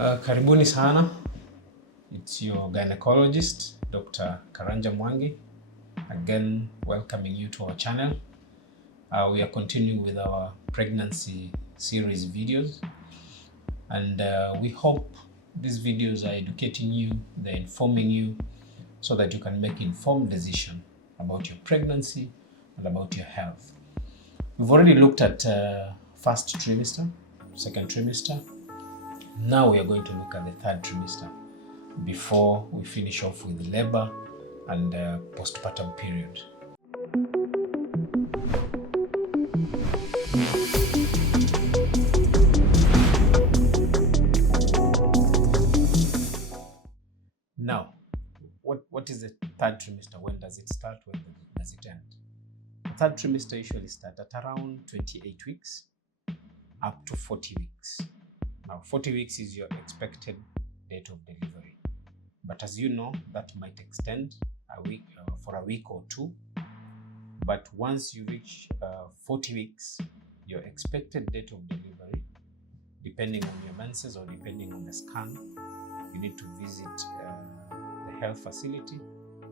Karibuni sana. It's your gynecologist, Dr. Karanja Mwangi, again welcoming you to our channel. We are continuing with our pregnancy series videos, and we hope these videos are educating you, they're informing you, so that you can make informed decision about your pregnancy and about your health. We've already looked at first trimester, second trimester. Now we are going to look at the third trimester before we finish off with labor and postpartum period. Now, what is the third trimester? When does it start? When does it end? The third trimester usually starts at around 28 weeks up to 40 weeks. Now, 40 weeks is your expected date of delivery. But as you know, that might extend a week for a week or two. But once you reach 40 weeks, your expected date of delivery, depending on your menses or depending on the scan, you need to visit the health facility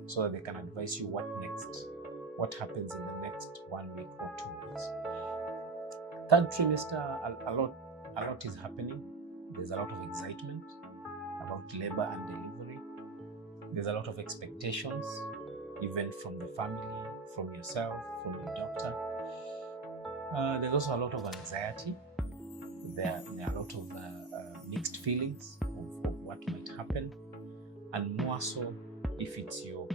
so that they can advise you what next, what happens in the next 1 week or 2 weeks. Third trimester, a lot is happening. There's a lot of excitement about labor and delivery. There's a lot of expectations, even from the family, from yourself, from your doctor. There's also a lot of anxiety. There are a lot of mixed feelings of what might happen, and more so if it's your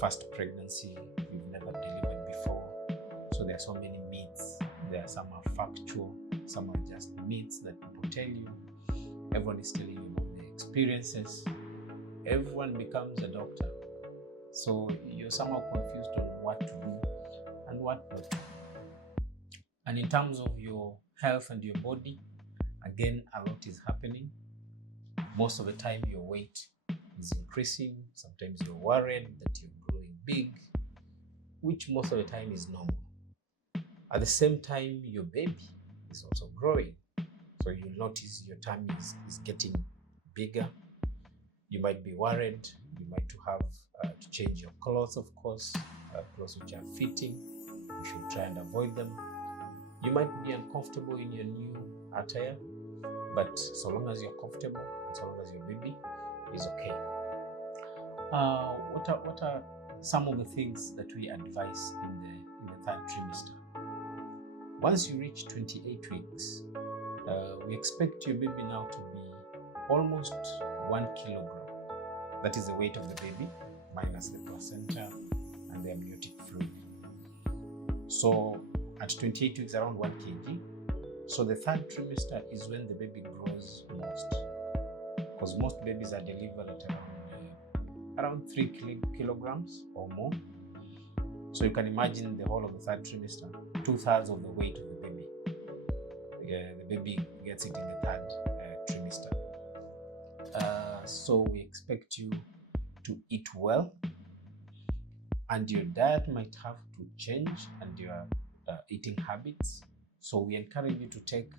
first pregnancy, you've never delivered before. So there are so many myths. Some are factual, some are just myths that people tell you. Everyone is telling you about their experiences. Everyone becomes a doctor. So you're somehow confused on what to do and what not to do. And in terms of your health and your body, again, a lot is happening. Most of the time, your weight is increasing. Sometimes you're worried that you're growing big, which most of the time is normal. At the same time, your baby is also growing. So you'll notice your tummy is getting bigger. You might be worried. You might have to change your clothes, of course, clothes which are fitting. You should try and avoid them. You might be uncomfortable in your new attire, but so long as you're comfortable and so long as your baby is okay. What are some of the things that we advise in the third trimester? Once you reach 28 weeks, we expect your baby now to be almost 1 kilogram. That is the weight of the baby, minus the placenta and the amniotic fluid. So at 28 weeks, around 1 kg. So the third trimester is when the baby grows most, because most babies are delivered at around 3 kilograms or more. So you can imagine the whole of the third trimester, 2/3 of the weight of the baby. The baby gets it in the third trimester. So we expect you to eat well, and your diet might have to change, and your eating habits. So we encourage you to take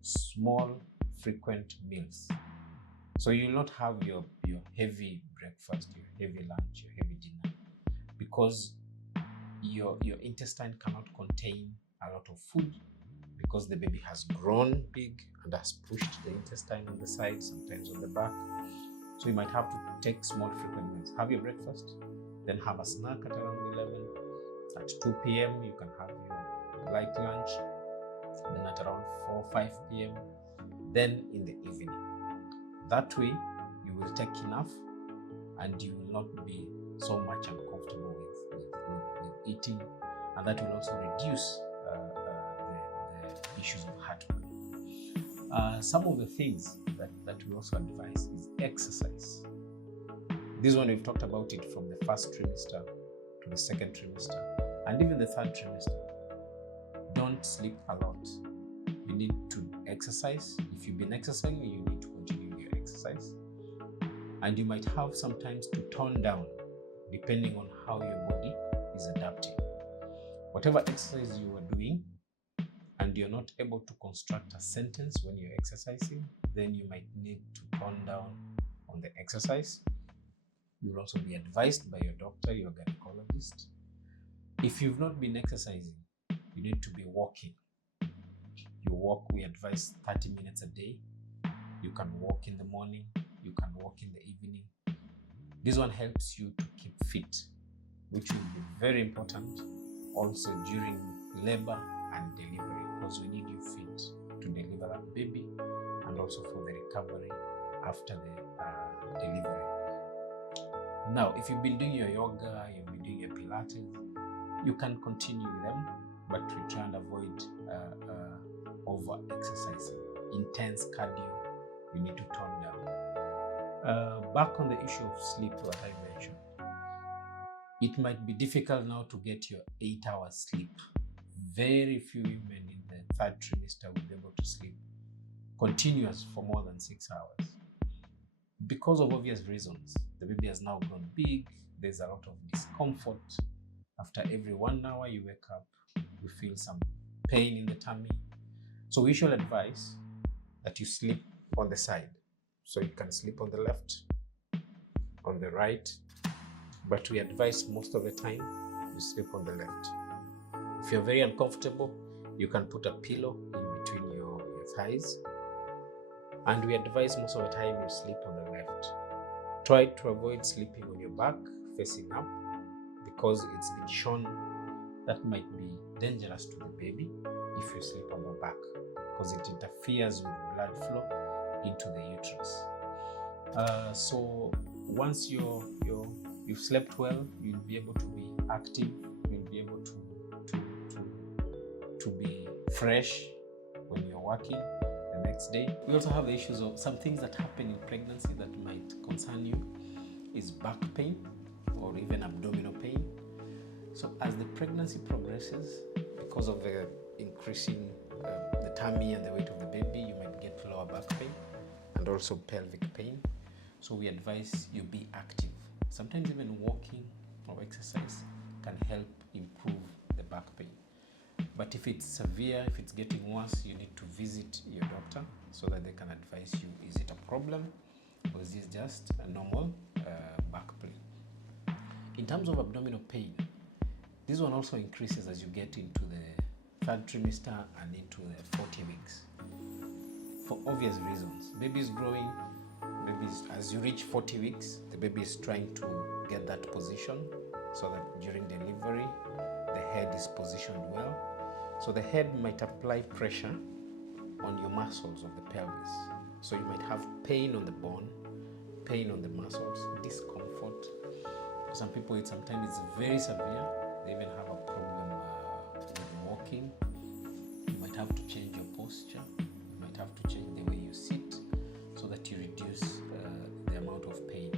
small, frequent meals. So you'll not have your heavy breakfast, your heavy lunch, your heavy dinner, because your intestine cannot contain a lot of food, because the baby has grown big and has pushed the intestine on the side, sometimes on the back. So you might have to take small frequent meals. Have your breakfast, then have a snack at around 11. At 2 p.m. you can have your light lunch, then at around 4-5 p.m. then in the evening. That way you will take enough and you will not be so much uncomfortable with eating, and that will also reduce the issues of heartburn. Some of the things that we also advise is exercise. This one we've talked about it from the first trimester to the second trimester and even the third trimester. Don't sleep a lot. You need to exercise. If you've been exercising, you need to continue your exercise. And you might have sometimes to tone down depending on how your body is adapting. Whatever exercise you are doing and you're not able to construct a sentence when you're exercising, then you might need to tone down on the exercise. You will also be advised by your doctor, your gynecologist. If you've not been exercising, you need to be walking. You walk, we advise 30 minutes a day. You can walk in the morning, you can walk in the evening. This one helps you to keep fit, which will be very important also during labor and delivery, because we need you fit to deliver that baby and also for the recovery after the delivery. Now, if you've been doing your yoga, you've been doing your Pilates, you can continue with them, but we try and avoid over exercising. Intense cardio, you need to tone down. Back on the issue of sleep that I mentioned, it might be difficult now to get your 8 hours sleep. Very few women in the third trimester will be able to sleep continuous for more than 6 hours because of obvious reasons. The baby has now grown big, there's a lot of discomfort. After every 1 hour you wake up, you feel some pain in the tummy. So we should advise that you sleep on the side. So you can sleep on the left, on the right, but we advise most of the time you sleep on the left. If you're very uncomfortable, you can put a pillow in between your thighs. And we advise most of the time you sleep on the left. Try to avoid sleeping on your back, facing up, because it's been shown that might be dangerous to the baby if you sleep on the back, because it interferes with blood flow into the uterus. So once you've slept well, you'll be able to be active, you'll be able to be fresh when you're working the next day. We also have the issues of some things that happen in pregnancy that might concern you is back pain or even abdominal pain. So as the pregnancy progresses, because of the increasing the tummy and the weight of the baby, you might get lower back pain and also pelvic pain. So we advise you be active. Sometimes even walking or exercise can help improve the back pain. But if it's severe, if it's getting worse, you need to visit your doctor so that they can advise you, is it a problem or is this just a normal back pain? In terms of abdominal pain, this one also increases as you get into the third trimester and into the 40 weeks. For obvious reasons. Baby is growing, as you reach 40 weeks, the baby is trying to get that position so that during delivery, the head is positioned well. So the head might apply pressure on your muscles of the pelvis. So you might have pain on the bone, pain on the muscles, discomfort. For some people, sometimes it's very severe. They even have a problem with walking. You might have to change your posture. You might have to change the way you sit so that you reduce the amount of pain.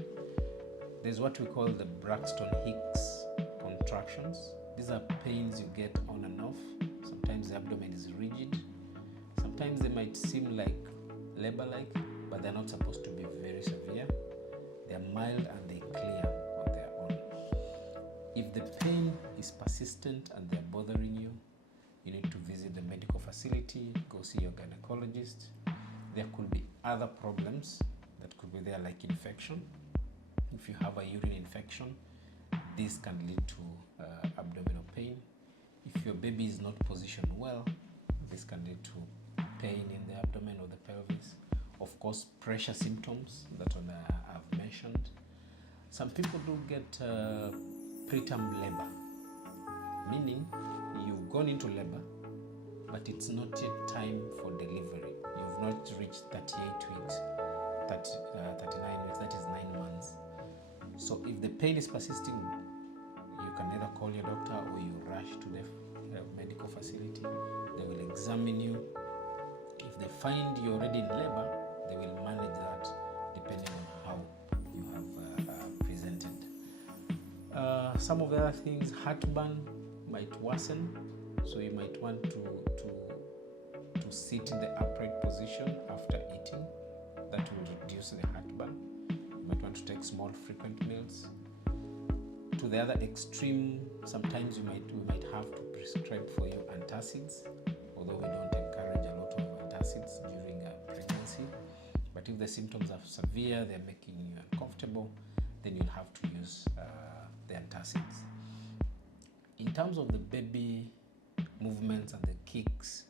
There's what we call the Braxton Hicks contractions. These are pains you get on and off. Sometimes the abdomen is rigid. Sometimes they might seem like labor-like, but they're not supposed to be very severe. They're mild and they clear on their own. If the pain is persistent and they're bothering you, you need to visit the medical facility, go see your gynecologist. There could be other problems that could be there, like infection. If you have a urine infection, this can lead to abdominal pain. If your baby is not positioned well, this can lead to pain in the abdomen or the pelvis. Of course, pressure symptoms that I've mentioned. Some people do get preterm labor, meaning you've gone into labor, but it's not yet time for delivery. You've not reached 38 weeks, 39 weeks, that is 9 months. So if the pain is persisting, you can either call your doctor or you rush to the medical facility. They will examine you. If they find you're already in labor, they will manage that depending on how you have presented. Some of the other things, heartburn might worsen, so you might want to sit in the upright position after eating. That will reduce the heartburn. You might want to take small frequent meals. To the other extreme, sometimes we might have to prescribe for you antacids, although we don't encourage a lot of antacids during pregnancy. But if the symptoms are severe, they're making you uncomfortable, then you'll have to use the antacids. In terms of the baby movements and the kicks,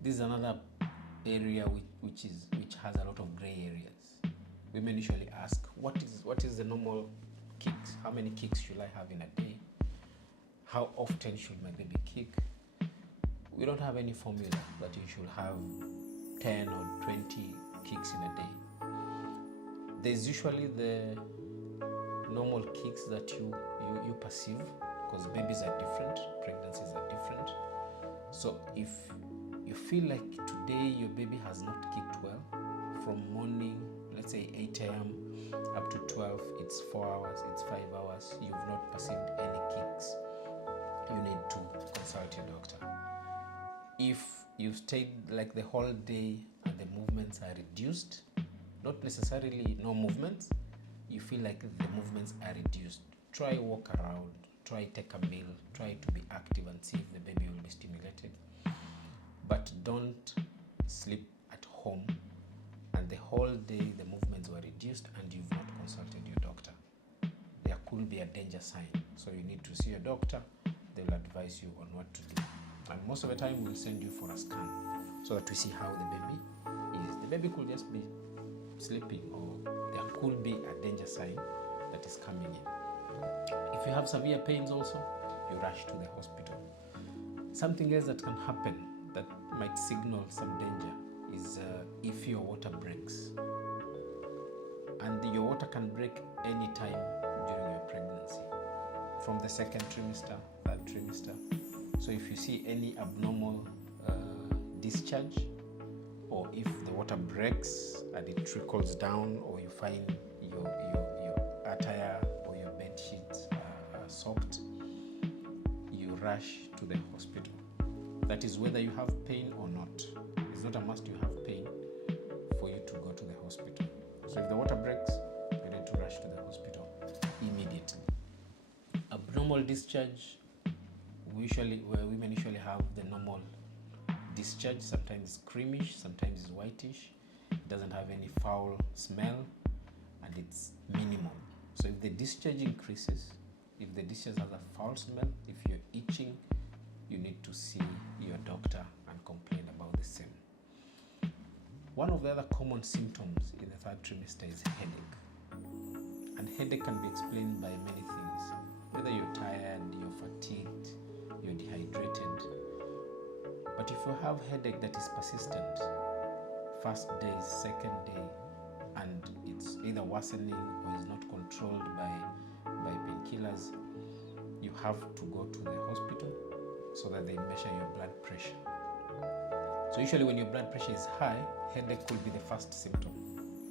this is another area which has a lot of gray areas. Women usually ask, what is the normal kicks? How many kicks should I have in a day? How often should my baby kick? We don't have any formula that you should have 10 or 20 kicks in a day. There's usually the normal kicks that you perceive, because babies are different, pregnancies are different. So if you feel like today your baby has not kicked well, from morning, let's say 8 a.m. up to 12, it's 4 hours, it's 5 hours, you've not perceived any kicks, you need to consult your doctor. If you've stayed like the whole day and the movements are reduced, not necessarily no movements, you feel like the movements are reduced, try walk around, try take a meal, try to be active and see if the baby will be stimulated. But don't sleep at home and the whole day the movements were reduced and you've not consulted your doctor. There could be a danger sign, so you need to see your doctor. They'll advise you on what to do, and most of the time we'll send you for a scan so that we see how the baby is. The baby could just be sleeping, or there could be a danger sign that is coming in. If you have severe pains also, you rush to the hospital. Something else that can happen that might signal some danger is if your water breaks. And your water can break any time during your pregnancy, from the second trimester, third trimester. So if you see any abnormal discharge, or if the water breaks and it trickles down, or you find your attire or your bed sheets are soaked, you rush to the hospital. That is whether you have pain or not. It's not a must you have pain for you to go to the hospital. So if the water breaks, you need to rush to the hospital immediately. Abnormal discharge, women usually have the normal discharge. Sometimes it's creamish, sometimes it's whitish. It doesn't have any foul smell, and it's minimal. So if the discharge increases, if the discharge has a foul smell, if you're itching, you need to see your doctor and complain about the same. One of the other common symptoms in the third trimester is headache. And headache can be explained by many things. Whether you're tired, you're fatigued, you're dehydrated. But if you have headache that is persistent, first day, second day, and it's either worsening or is not controlled by painkillers, you have to go to the hospital so that they measure your blood pressure. So usually when your blood pressure is high, headache could be the first symptom,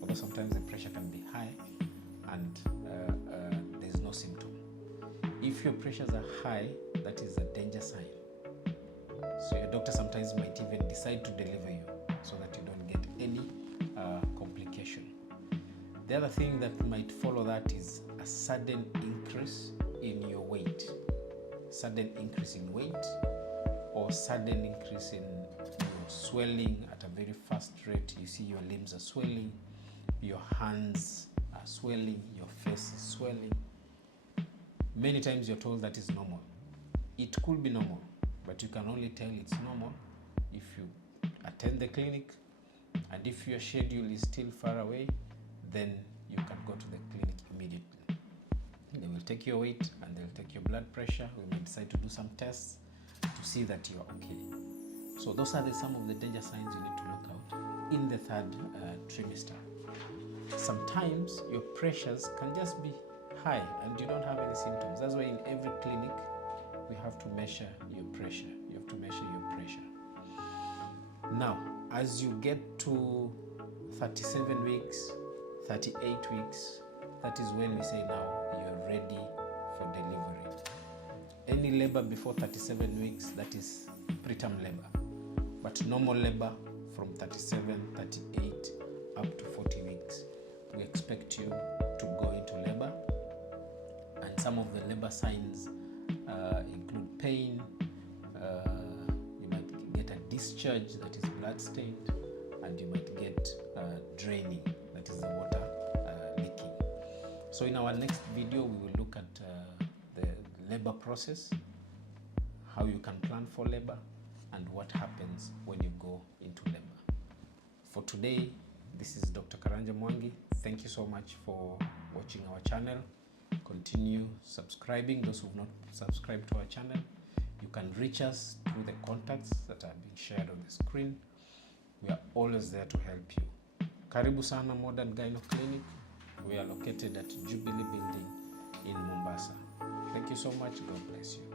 although sometimes the pressure can be high and there's no symptom. If your pressures are high, that is a danger sign. So your doctor sometimes might even decide to deliver you so that you don't get any complication. The other thing that might follow that is a sudden increase in your weight. Sudden increase in weight, or sudden increase in your swelling at a very fast rate. You see your limbs are swelling, your hands are swelling, your face is swelling. Many times you're told that is normal. It could be normal, but you can only tell it's normal if you attend the clinic, and if your schedule is still far away, then you can go to the clinic immediately. They will take your weight and they'll take your blood pressure. We may decide to do some tests to see that you're okay. So those are some of the danger signs you need to look out in the third trimester. Sometimes your pressures can just be high and you don't have any symptoms. That's why in every clinic we have to measure your pressure. You have to measure your pressure. Now, as you get to 37 weeks, 38 weeks, that is when we say now you're ready for delivery. Any labor before 37 weeks, that is preterm labor. But normal labor from 37, 38 up to 40 weeks, we expect you to go into labor. And some of the labor signs include pain, you might get a discharge that is blood-stained, and you might get draining, that is the water leaking. So in our next video, we will look at the labor process, how you can plan for labor, and what happens when you go into labor. For today, this is Dr. Karanja Mwangi. Thank you so much for watching our channel. Continue subscribing, those who have not subscribed to our channel. You can reach us through the contacts that have been shared on the screen. We are always there to help you. Karibu sana Modern Gyno Clinic. We are located at Jubilee Building in Mombasa. Thank you so much. God bless you.